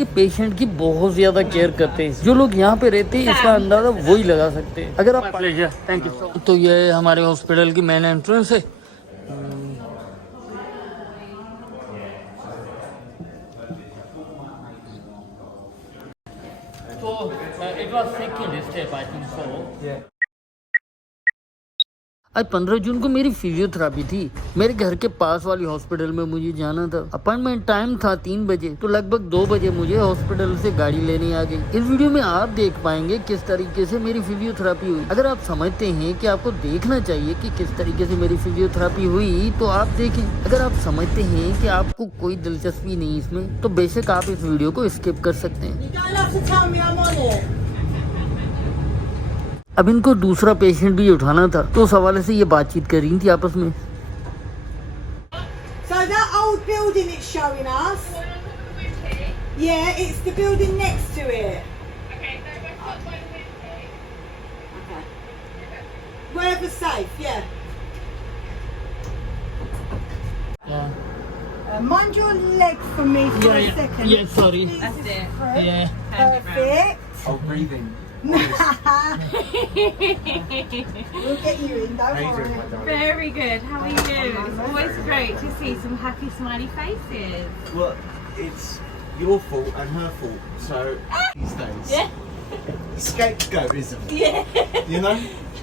ये पेशेंट की बहुत ज्यादा केयर करते हैं। जो लोग यहाँ पे रहते हैं इसका अंदाजा वही लगा सकते हैं। अगर आप थैंक यू। तो ये हमारे हॉस्पिटल की मेन एंट्रेंस है। तो it was second step, I think so. Yeah. आज 15 जून को मेरी फिजियोथेरेपी थी। मेरे घर के पास वाली हॉस्पिटल में मुझे जाना था। अपॉइंटमेंट टाइम था 3 बजे, तो लगभग 2 बजे मुझे हॉस्पिटल से गाड़ी लेने आ गई। इस वीडियो में आप देख पाएंगे किस तरीके से मेरी फिजियोथेरेपी हुई। अगर आप समझते हैं कि आपको देखना चाहिए कि किस तरीके से मेरी फिजियोथेरेपी हुई तो आप देखें। अगर आप समझते हैं कि आपको कोई दिलचस्पी नहीं इसमें, तो बेशक आप इस वीडियो को स्किप कर सकते हैं। अब इनको दूसरा पेशेंट भी उठाना था, तो उस हवाले से ये बातचीत कर रही थी आपस में। So that old building it's showing us. Yeah, it's the building next to it. Okay, so we've got one with me. Okay. Wherever's safe, yeah. Mind your leg for me for a second. Yeah, sorry. That's it. Yeah. Perfect. Oh, breathing. We'll get you in, don't worry. Very good. How are you? It's always great to see some happy, smiley faces. Well, it's your fault and her fault. So these days, scapegoatism. Yeah. You know,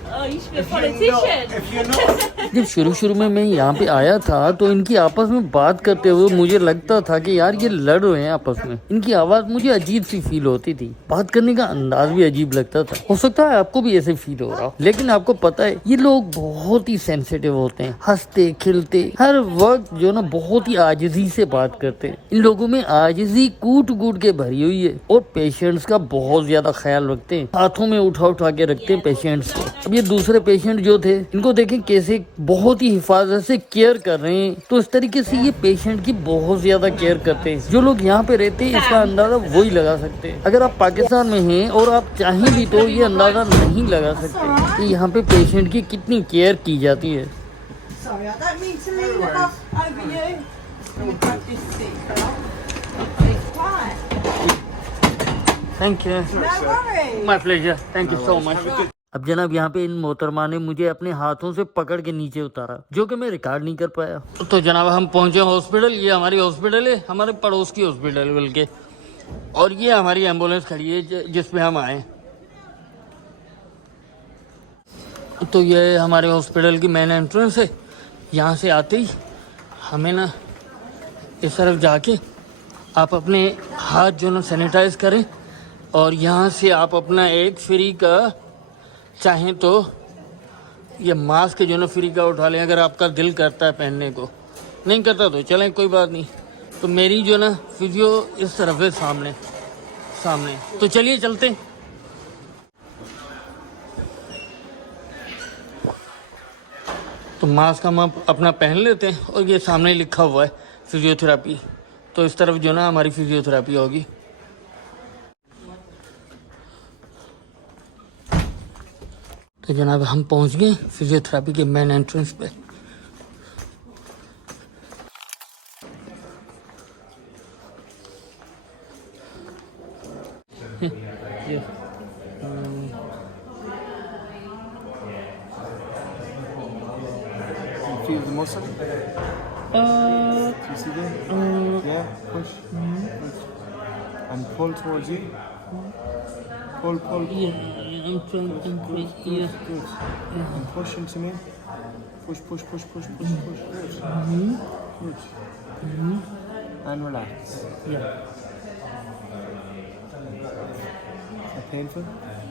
Oh, you should be a if you're politician. not, if you're not, जब शुरू में मैं यहाँ पे आया था तो इनकी आपस में बात करते हुए मुझे लगता था कि यार ये लड़ रहे हैं आपस में। इनकी आवाज मुझे अजीब सी फील होती थी, बात करने का अंदाज भी अजीब लगता था। हो सकता है आपको भी ऐसे फील हो रहा हो, लेकिन आपको पता है ये लोग बहुत ही सेंसिटिव होते हैं, हंसते खिलते हर वक्त जो ना बहुत ही आजिजी से बात करते हैं। इन लोगों में आजिजी कूट कूट के भरी हुई है और पेशेंट्स का बहुत ज्यादा ख्याल रखते हैं, हाथों में उठा के रखते हैं पेशेंट्स को। अब ये दूसरे पेशेंट जो थे इनको देखें कैसे बहुत ही हिफाजत से केयर कर रहे हैं। तो इस तरीके से ये पेशेंट की बहुत ज्यादा केयर करते हैं। जो लोग यहाँ पे रहते हैं इसका अंदाजा वही लगा सकते हैं। अगर आप पाकिस्तान में हैं और आप चाहें भी तो ये अंदाजा नहीं लगा सकते कि यहाँ पे पेशेंट की कितनी केयर की जाती है। Sorry, I don't mean to lean over you. I'm gonna grab this seat, girl. It's quiet. Thank you. No worries. My pleasure, thank you so much. अब जनाब यहाँ पे इन मोहतरमा ने मुझे अपने हाथों से पकड़ के नीचे उतारा, जो कि मैं रिकॉर्ड नहीं कर पाया। तो जनाब हम पहुंचे हॉस्पिटल। ये हमारी हॉस्पिटल है, हमारे पड़ोस की हॉस्पिटल बल्कि, और ये हमारी एम्बुलेंस खड़ी है जिसमें हम आए। तो ये हमारे हॉस्पिटल की मेन एंट्रेंस है। यहाँ से आते ही हमें ना इस तरफ जाके आप अपने हाथ जो ना सैनिटाइज करें, और यहाँ से आप अपना एक फ्री का चाहें तो ये मास्क जो ना फ्री का उठा लें, अगर आपका दिल करता है पहनने को। नहीं करता तो चलें, कोई बात नहीं। तो मेरी जो ना फिजियो इस तरफ है, सामने। तो चलिए चलते हैं। तो मास्क हम अपना पहन लेते हैं, और ये सामने लिखा हुआ है फिजियोथेरेपी। तो इस तरफ जो ना हमारी फिजियोथेरेपी होगी। तो जनाब हम पहुंच गए फिजियोथेरेपी के मेन एंट्रेंस पे। feel the muscle. You see there? Yeah, push. Push. And pull towards you. Pull. Yeah, I'm trying to increase here. Good. And push into me. Push. Good. Good. And relax. Yeah. Is that painful?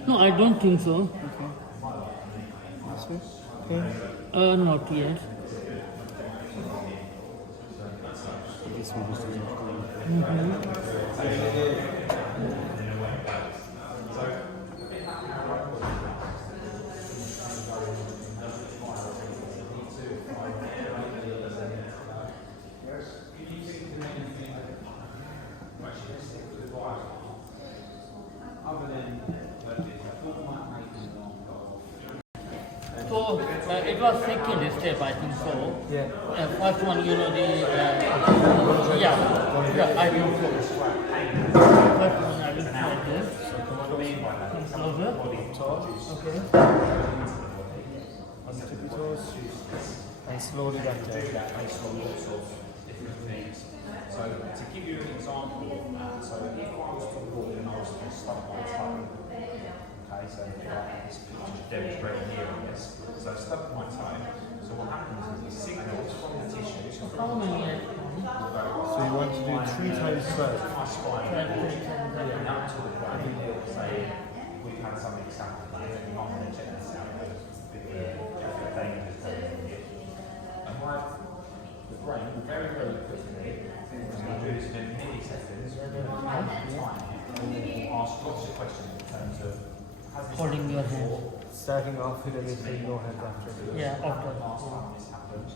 No, I don't think so. Okay. This way. Pain? Not yet. This one just doesn't go. So it was second step, I think so. Yeah. First one, you know, the yeah, I think so. taller. Tall. Okay. On the tippy toes. And slowly back down. based on all sorts of different things. So to give you an example of that, so if I was to walk and I was to start my toe, okay, so if like this picture demonstrating here on this, so I've stuck my toe, so what happens is the signals from the tissues How many? So you want to do 3 times 12. my spine and up to the brain, say we've had something happen here, and I'm going to check this out, it's a bit dangerous. And the brain very, very quickly, I'm going to do this in milliseconds, time, ask lots of questions in terms of has this Holding your happened hand. before? Starting off with anything, no hands after. Yeah, after. Last time this happened,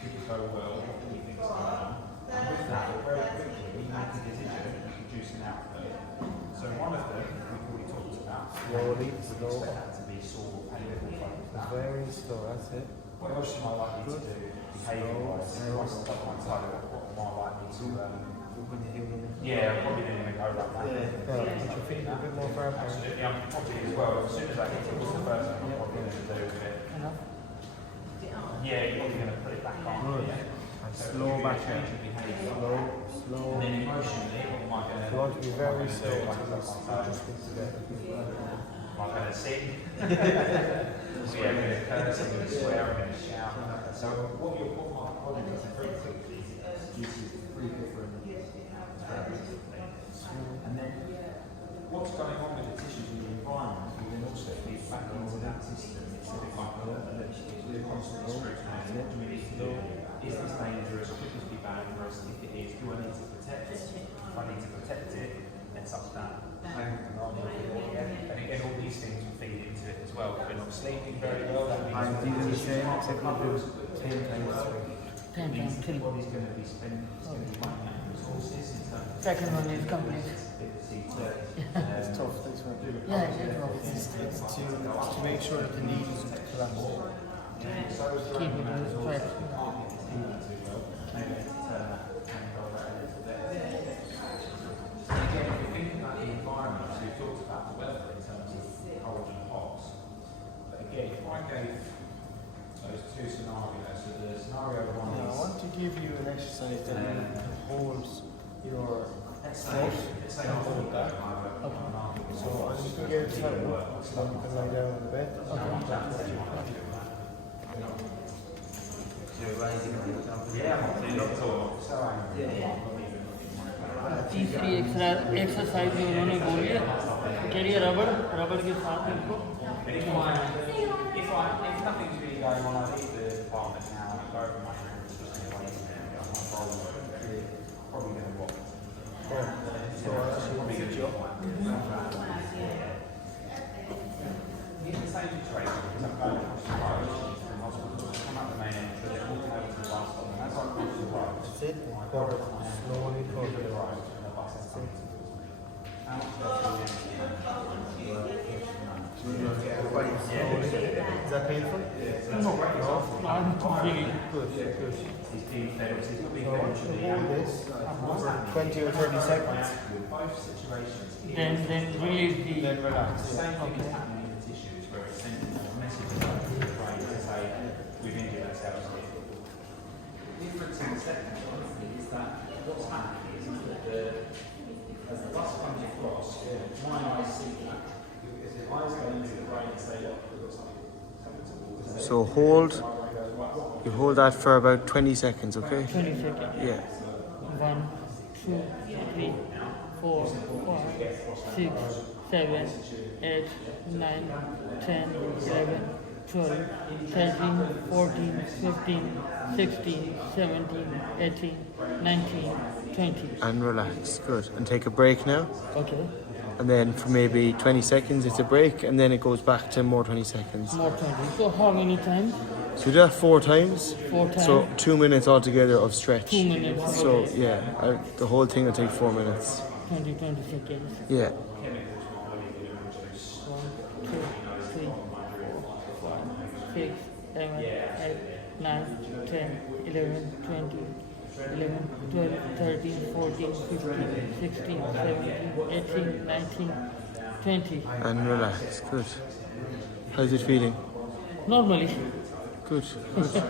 did it go well? What do you think is going on? And with that, very quickly, we make a decision and produce an output. So one of them, we've already talked about, Slowly, we slow. expect that to be sort of painful focus. Very slow, that's it. What else am I likely to do behaviour-wise? So I stuck my toe, what am I likely to... yeah, I'm probably going to go like that. Put your feet a bit more firm. Absolutely, I'm probably as well, as soon as I hit it, what's the first thing I'm probably going to do with it? Enough. Yeah, you're probably going to put it back on. Good. Yeah. And So slow if back you change in. your behaviour, Slow, slow. and then emotionally, what am I going to You want to be very slow Am I to going to stick together. sing? Yeah, I'm going to curse, I'm going to swear, I'm going to shout. So what my body does very quickly is it produces 3 different strategies. And then what's going on with the tissues in the environment, we then also feed back into that system. It's a bit like a constant scrutiny. What do we need to do? Is this dangerous? Could this be dangerous? If it is, do I need to protect it? If I need to protect it, then such that. And again, all these things will feed into it as well. If you're not sleeping very well, that means And these are the same, except you do 10 times 10 times the 3. body's going to be spending money and resources in terms of Second one is complete. It's tough, this one. Yeah, yeah, well, It's to make sure that the knee doesn't collapse. keep it straight. Again, if you're thinking about the environment, so we've talked about the weather in terms of cold and hot. But again, if I gave those 2 scenarios, so the scenario one Now, I is, want to give you an exercise that holds your let's say I'm hold that. So I'm just going to get a towel, so then you can lie down on the bed. तीसरी exercise जो उन्होंने बोली है कह रही है रबड़ के साथ इनको If nothing's really going on, I leave the apartment now and I go over my hands just in a way I'm probably going to walk. So actually, it's your In the same situation, because I'm going across the road from hospital, come up the main entrance, walking over to the bus stop, and as I cross the road, sit, cover, slowly to cover. the right, and the bus is coming towards me. How much do I Is that painful? No, I'm completely Good, good. He's being fed, he's not being So I fed want you to actually. hold this for 20 or 30 seconds. With both situations, then release the Then relax. the same thing is happening in the tissues where it's sending a message to the brain to say, we've injured ourselves here. The difference in the second one is that what's happening is that as the bus comes across, my eyes see that. Because the eyes go into the brain and say, look, we've got something. So you hold that for about 20 seconds, okay? 20 seconds. Yeah. 1, 2, 3, 4, 5, 6, 7, 8, 9, 10, 11, 12, 13, 14, 15, 16, 17, 18, 19, 20. And relax. Good. And take a break now. Okay. And then for maybe 20 seconds it's a break, and then it goes back to more 20 seconds. More 20. So how many times? So we do that 4 times. 4 times. So 2 minutes altogether of stretch. 2 minutes. So yeah, the whole thing will take 4 minutes. 20 seconds. Yeah. 1, 2, 3, 4, 5, 6, 7, 8, 9, 10, 11, 20, 11, 12, 13, 14, 15, 16, 17, 18, 19, 20. and relax. Good. How's it feeling? Normally. Good. Good.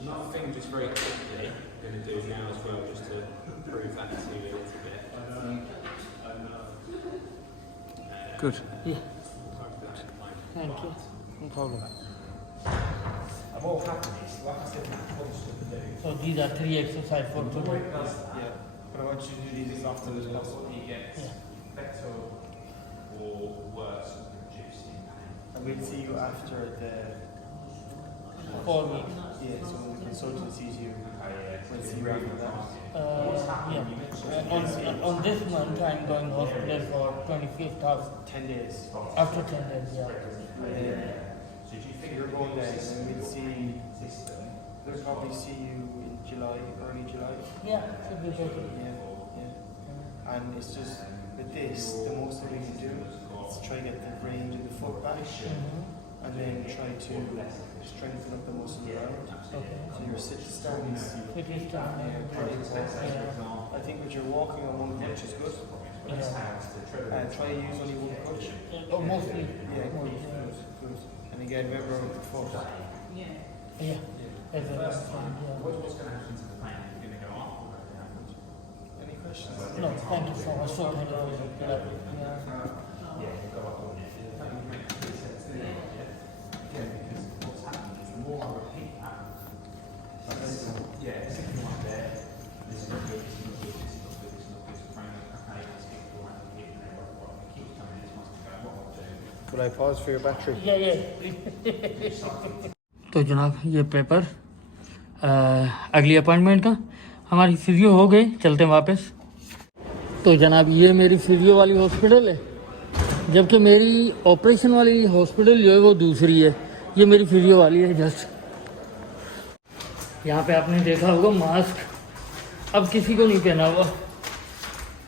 Another thing, just very quickly, I'm going to do now as well, just to prove that to you a little bit. Good. Yeah. Thank you. No problem. And what will happen is, like I said, that constant do. So these are 3 exercises for today. Yeah. But I want you to do these as often as possible. You get better or worse or reduced in pain. And we'll see you after the 4 weeks. yeah. So when the consultant sees you, we'll see you after that. Yeah. On this month, I'm going hospital for 25th of 10 days. after 10 days. Yeah. So do you think You're going there, and then we'll see. We'll probably see you in July, early July. Yeah. Should be okay. Yeah. And it's just with this, the most that we can do is try to get the range of the foot back, and then try to strengthen up the muscle around. Okay. So your sit to stand is It is done. I think with your walking on one crutch is good. Try to use only one crutch. Oh, mostly. Yeah, good. And again, remember with the foot. Yeah. As a last time, yeah. what's going to happen to the pain? Are you going to go up or go downwards? Any questions? No, thank you so much. So kind of you. Yeah. Yeah, you go up or down. Yeah, because what's happening is the more I repeat that, yeah, it's something like there, this is not good, this is not good, this is not good, this is not good, it's frame, okay, let's get all right, we keep going, right, it keeps coming, this must go, what I'll do. Will I pause for your battery? Yeah. तो जनाब ये paper अगली appointment का हमारी physio हो गई, चलते हैं वापस। तो जनाब ये मेरी फिजियो वाली हॉस्पिटल है, जबकि मेरी ऑपरेशन वाली हॉस्पिटल जो है वो दूसरी है। ये मेरी फिजियो वाली है जस्ट। यहाँ पे आपने देखा होगा मास्क अब किसी को नहीं पहना हुआ,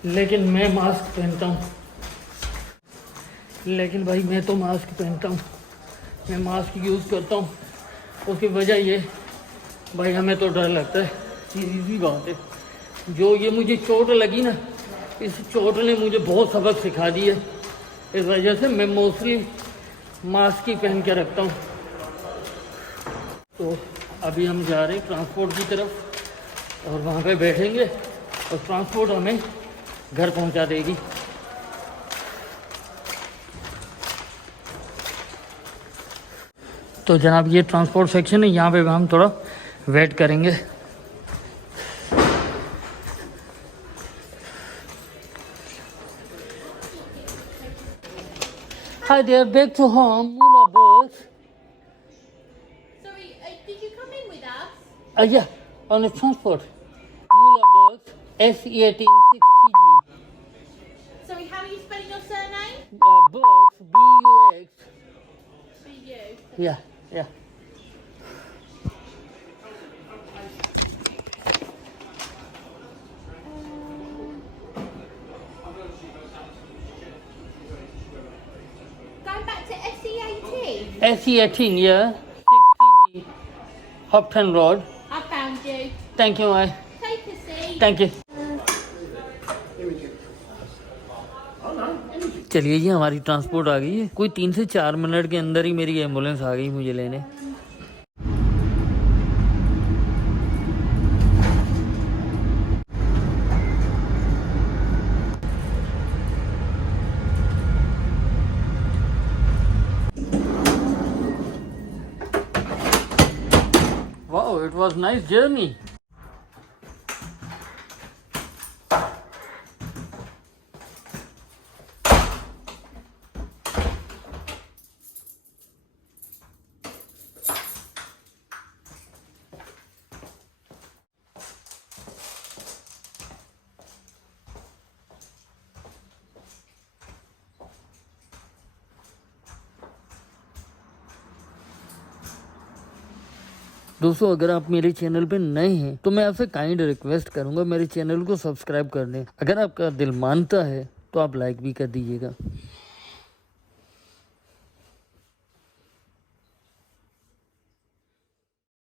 लेकिन मैं मास्क पहनता हूँ। लेकिन भाई मैं तो मास्क पहनता हूँ, मैं मास्क यूज़ करता हूँ। उसकी वजह ये भाई हमें तो डर लगता है, सीधी बात है। जो ये मुझे चोट लगी ना, इस चोट ने मुझे बहुत सबक सिखा दी है। इस वजह से मैं मोस्टली मास्क ही पहन के रखता हूँ। तो अभी हम जा रहे हैं ट्रांसपोर्ट की तरफ और वहाँ पे बैठेंगे और ट्रांसपोर्ट हमें घर पहुँचा देगी। तो जनाब ये ट्रांसपोर्ट सेक्शन है, यहाँ पे हम थोड़ा वेट करेंगे। Hi there, back to home, both. Sorry, did you come in with us? Yeah, on a transport. Mula both, SE18 6TG. Sorry, how are you spelling your surname? Box, BUX. For you. Yeah. Going back to SE18. SE18, yeah. 6TG. Hopton Road. I found you. Thank you, I. Take a seat. Thank you. चलिए जी, हमारी transport आ गई है। कोई 3 से 4 minute के अंदर ही मेरी ambulance आ गई मुझे लेने। Wow, it was nice journey. दोस्तों अगर आप मेरे चैनल पे नए हैं तो मैं आपसे काइंड रिक्वेस्ट करूंगा मेरे चैनल को सब्सक्राइब कर दें। अगर आपका दिल मानता है तो आप लाइक भी कर दीजिएगा।